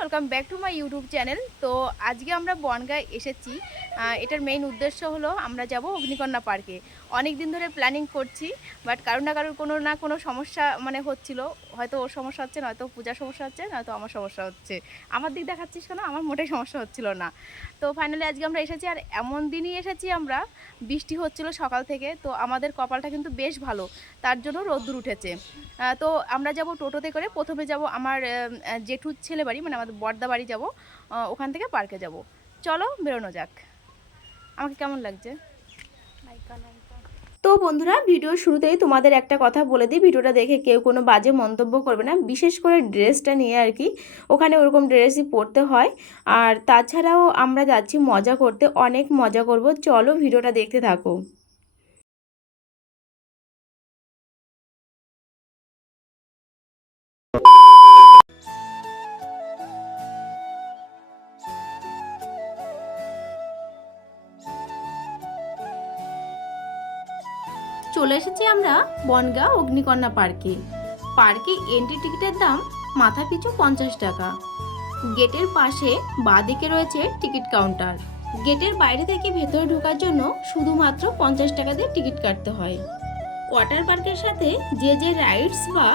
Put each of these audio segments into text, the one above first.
Welcome back to my YouTube channel. তো আজকে আমরা বনগাঁয় এসেছি। এটার মেইন উদ্দেশ্য হলো আমরা যাব অগ্নিকন্যা পার্কে। অনেক দিন ধরে প্ল্যানিং করছি, বাট কারোর না কারোর কোনো সমস্যা হচ্ছিল। হয়তো ওর সমস্যা হচ্ছে, নয়তো পূজার সমস্যা হচ্ছে, নয়তো আমার সমস্যা হচ্ছে। আমার দিক দেখাচ্ছিস কেন? আমার মোটেই সমস্যা হচ্ছিল না। তো ফাইনালি আজকে আমরা এসেছি, আর এমন দিনই এসেছি আমরা, বৃষ্টি হচ্ছিল সকাল থেকে। তো আমাদের কপালটা কিন্তু বেশ ভালো, তার জন্য রোদ্দুর উঠেছে। তো আমরা যাব টোটোতে করে। প্রথমে যাব আমার জেঠুর ছেলে বাড়ি, আমাদের বড়দা বাড়ি যাব। ওখান থেকে পার্কে যাব। চলো বেরোনো যাক। আমাকে কেমন লাগছে? তো বন্ধুরা, ভিডিওর শুরুতেই তোমাদের একটা কথা বলে দিই, ভিডিওটা দেখে কেউ কোনো বাজে মন্তব্য করবে না, বিশেষ করে ড্রেসটা নিয়ে আর কি। ওখানে ওরকম ড্রেসই পরতে হয়। আর তাছাড়াও আমরা যাচ্ছি মজা করতে, অনেক মজা করব। চলো ভিডিওটা দেখতে থাকো। চলে এসেছি আমরা বনগাঁ অগ্নিকন্যা পার্কে। পার্কে এন্ট্রি টিকিটের দাম মাথা পিছু 50 টাকা। গেটের পাশে বাঁদিকে রয়েছে টিকিট কাউন্টার। গেটের বাইরে থেকে ভেতরে ঢোকার জন্য শুধুমাত্র 50 টাকা দিয়ে টিকিট কাটতে হয়। ওয়াটার পার্কের সাথে যে যে রাইডস বা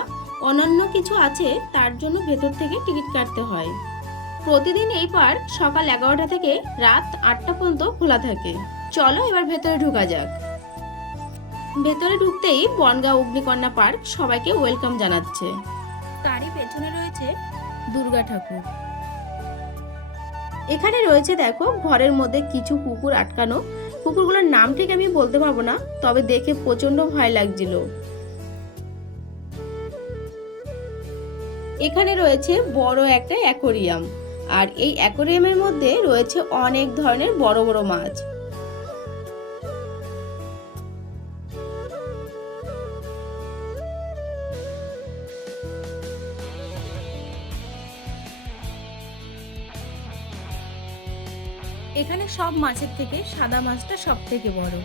অন্যান্য কিছু আছে তার জন্য ভেতর থেকে টিকিট কাটতে হয়। প্রতিদিন এই পার্ক সকাল 11টা থেকে রাত 8টা পর্যন্ত খোলা থাকে। চলো এবার ভেতরে ঢোকা যাক। ভেতরে ঢুকতেই বনগাঁ অগ্নিকন্যা পার্ক সবাইকে ওয়েলকাম জানাচ্ছে। তারই পেছনে রয়েছে দুর্গা ঠাকুর। এখানে রয়েছে দেখো ঘরের মধ্যে কিছু কুকুর আটকানো। কুকুরগুলোর নাম ঠিক আমি বলতে পারবো না, তবে দেখে প্রচন্ড ভয় লাগছিল। এখানে রয়েছে বড় একটা অ্যাকোরিয়াম, আর এই অ্যাকোরিয়ামের মধ্যে রয়েছে অনেক ধরনের বড় বড় মাছ। এখানে সব মাছের থেকে সাদা মাছটা সব থেকে বড়।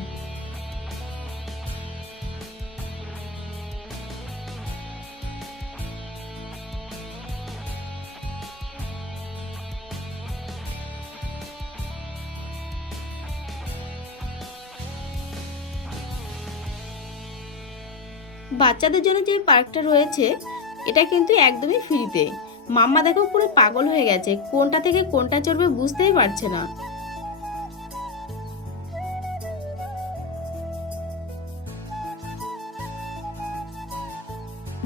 বাচ্চাদের জন্য যে পার্কটা রয়েছে এটা কিন্তু একদমই ফ্রিতে। মাম্মা দেখো পুরো পাগল হয়ে গেছে, কোনটা থেকে কোনটা চড়বে বুঝতেই পারছে না।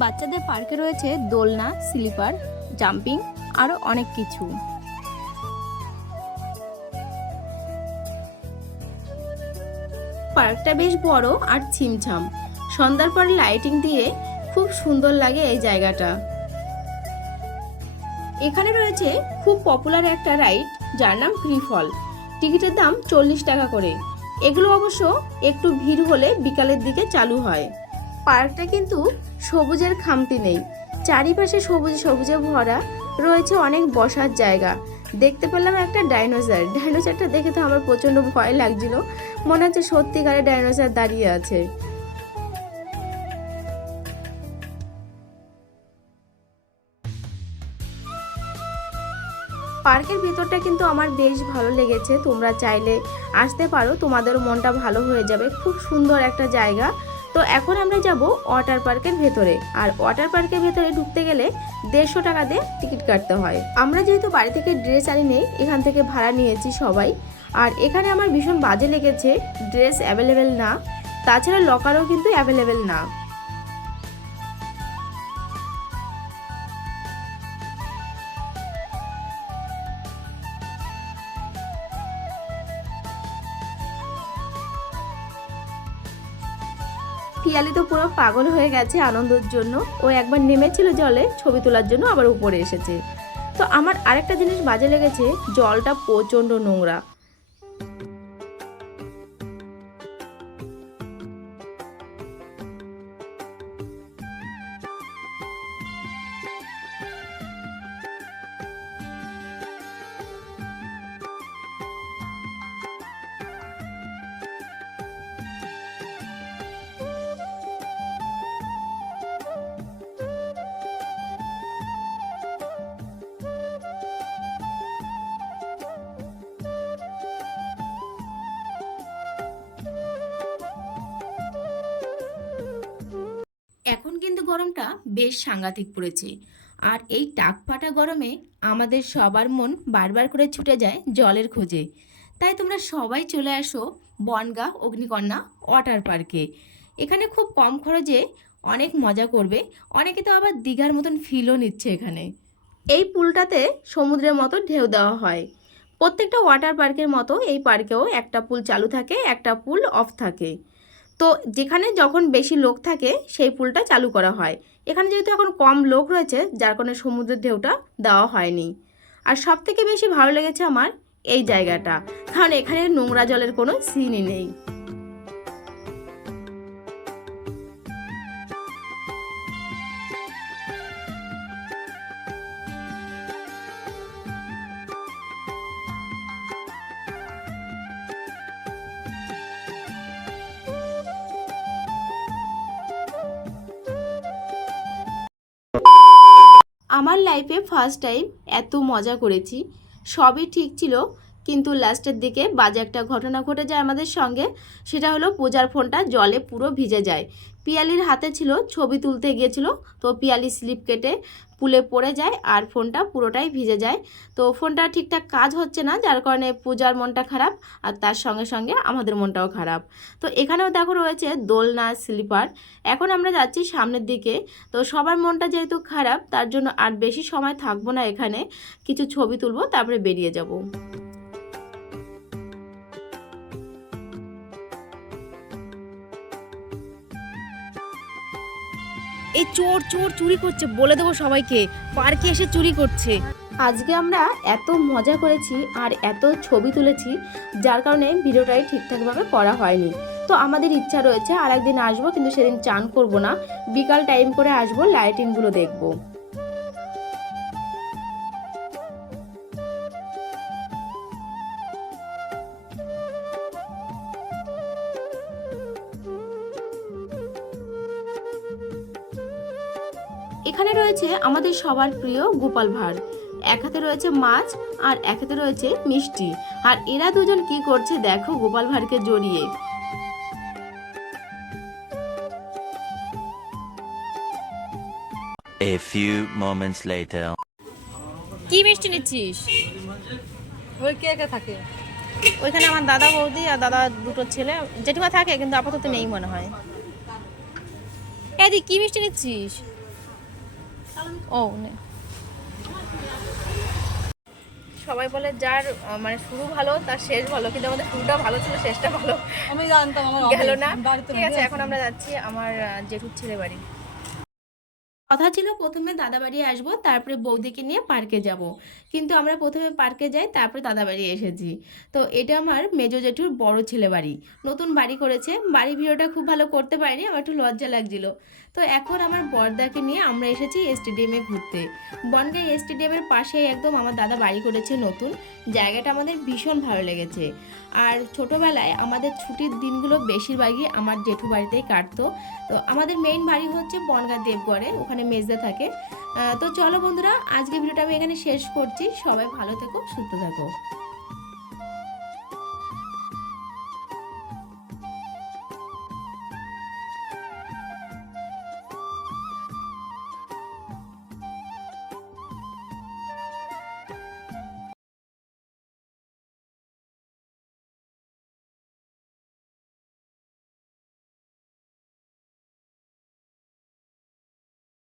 বাচ্চাদের পার্কে রয়েছে দোলনা, স্লিপার, জাম্পিং, আরো অনেক কিছু। পার্কটা বেশ বড় আর ছিমছাম। সন্ধ্যার পরে লাইটিং দিয়ে খুব সুন্দর লাগে এই জায়গাটা। এখানে রয়েছে খুব পপুলার একটা রাইড, যার নাম ফ্রি ফল। টিকিটের দাম 40 টাকা করে। এগুলো অবশ্য একটু ভিড় হলে বিকালের দিকে চালু হয়। পার্কটা কিন্তু সবুজের খামতি নেই, চারিপাশে সবুজে সবুজে ভরা। রয়েছে অনেক বসার জায়গা। দেখতে পেলাম একটা ডাইনোসরটা দেখে তো আমার প্রচন্ড ভয় লাগছিল, মনে হচ্ছে সত্যিকারের ডাইনোসর দাঁড়িয়ে আছে। পার্কের ভিতরটা কিন্তু আমার বেশ ভালো লেগেছে, তোমরা চাইলে আসতে পারো, তোমাদের মনটা ভালো হয়ে যাবে। খুব সুন্দর একটা জায়গা। তো এখন আমরা যাব ওয়াটার পার্কের ভেতরে, আর ওয়াটার পার্কের ভেতরে ঢুকতে গেলে 150 টাকা দিয়ে টিকিট কাটতে হয়। আমরা যেহেতু বাড়ি থেকে ড্রেস আনি নেই, এখান থেকে ভাড়া নিয়েছি সবাই। আর এখানে আমার ভীষণ বাজে লেগেছে, ড্রেস অ্যাভেলেবেল না, তাছাড়া লকারও কিন্তু অ্যাভেলেবেল না। পিয়ালি তো পুরো পাগল হয়ে গেছে আনন্দের জন্য। ও একবার নেমেছিল জলে ছবি তোলার জন্য, আবার উপরে এসেছে। তো আমার আরেকটা জিনিস বাজে লেগেছে, জলটা প্রচন্ড নোংরা। গরমটা বেশ সাংঘাতিক পড়েছে। আর এই টাকফাটা গরমে আমাদের সবার মন বারবার করে ছুটে যায় জলের খোঁজে। তাই তোমরা সবাই চলে আসো বনগাঁ অগ্নিকন্যা ওয়াটার পার্কে। এখানে খুব কম খরচে অনেক মজা করবে। অনেকে তো আবার দীঘার মতন ফিলও নিচ্ছে এখানে। এই পুলটাতে সমুদ্রের মতো ঢেউ দেওয়া হয়। প্রত্যেকটা ওয়াটার পার্কের মতো এই পার্কেও একটা পুল চালু থাকে, একটা পুল অফ থাকে। তো যেখানে যখন বেশি লোক থাকে সেই পুলটা চালু করা হয়। এখানে যেহেতু এখন কম লোক রয়েছে, যার কারণে সমুদ্রের ঢেউটা দেওয়া হয়নি। আর সব থেকে বেশি ভালো লেগেছে আমার এই জায়গাটা, কারণ এখানে নোংরা জলের কোনো সিনই নেই। আমার লাইফে ফার্স্ট টাইম এত মজা করেছি। সবই ঠিক ছিল, কিন্তু লাস্টের দিকে বাজে একটা ঘটনা ঘটে যায় আমাদের সঙ্গে। সেটা হলো পূজার ফোনটা জলে পুরো ভিজে যায়। পিয়ালির হাতে ছিল, ছবি তুলতে গিয়েছিল, তো পিয়ালি স্লিপ কেটে পুলে পড়ে যায় আর ফোনটা পুরোটাই ভিজে যায়। তো ফোনটা ঠিকঠাক কাজ হচ্ছে না, যার কারণে পূজার মনটা খারাপ আর তার সঙ্গে সঙ্গে আমাদের মনটাও খারাপ। তো এখানেও দেখো রয়েছে দোলনা, স্লিপার। এখন আমরা যাচ্ছি সামনের দিকে। তো সবার মনটা যেহেতু খারাপ, তার জন্য আর বেশি সময় থাকবো না এখানে, কিছু ছবি তুলবো তারপরে বেরিয়ে যাব। এই চোর চোর চুরি করছে, বলে দেবো সবাইকে, পার্কে এসে চুরি করছে। আজকে আমরা এত মজা করেছি আর এত ছবি তুলেছি, যার কারণে ভিডিওটাই ঠিকঠাকভাবে করা হয়নি। তো আমাদের ইচ্ছা রয়েছে আর একদিন আসবো, কিন্তু সেদিন চান করব না, বিকাল টাইম করে আসবো, লাইটিংগুলো দেখবো। এখানে রয়েছে আমাদের সবার প্রিয় গোপাল ভাঁড়। এক হাতে রয়েছে মাছ আর এক হাতে রয়েছে মিষ্টি। আর এরা দুজন কি করছে দেখো, গোপাল ভাঁড়কে জড়িয়ে। A few moments later. কি মিষ্টি নিচ্ছিস? ওই কে কে থাকে? ওইখানে আমার দাদা, বৌদি আর দাদা দুটো ছেলে, জেঠিমা থাকে কিন্তু আপাতত নেই মনে হয়। এদি কি মিষ্টি নিচ্ছিস? ও নে। সবাই বলে যার মানে শুরু ভালো তার শেষ ভালো, কিন্তু আমাদের শুরুটা ভালো ছিল, শেষটা ভালো আমি জানতাম আমার গেল না। বাড়িতে ঠিক আছে, এখন আমরা যাচ্ছি আমার জেঠুর ছেলে বাড়ি। কথা ছিল প্রথমে দাদা বাড়ি আসবো, তারপরে বৌদিকে নিয়ে পার্কে যাব, কিন্তু আমরা প্রথমে পার্কে যাই, তারপরে দাদা বাড়ি এসেছি। তো এটা আমার মেজো জেঠুর বড় ছেলে বাড়ি, নতুন বাড়ি করেছে। বাড়ি ভিডিওটা খুব ভালো করতে পারিনি, আমার একটু লজ্জা লাগছিল। তো এখন আমার বড়দাকে নিয়ে আমরা এসেছি স্টেডিয়ামে ঘুরতে। বনগাঁ স্টেডিয়ামের পাশে একদম আমার দাদা বাড়ি করেছে নতুন। জায়গাটা আমাদের ভীষণ ভালো লেগেছে। আর ছোটোবেলায় আমাদের ছুটির দিনগুলো বেশিরভাগই আমার জেঠু বাড়িতেই কাটতো। তো আমাদের মেইন বাড়ি হচ্ছে বনগাঁ দেবগড়ে, ওখানে মেজদা থাকে। তো চলো বন্ধুরা, আজকে ভিডিওটা আমি এখানে শেষ করছি। সবাই ভালো থেকো, সুস্থ থাকো।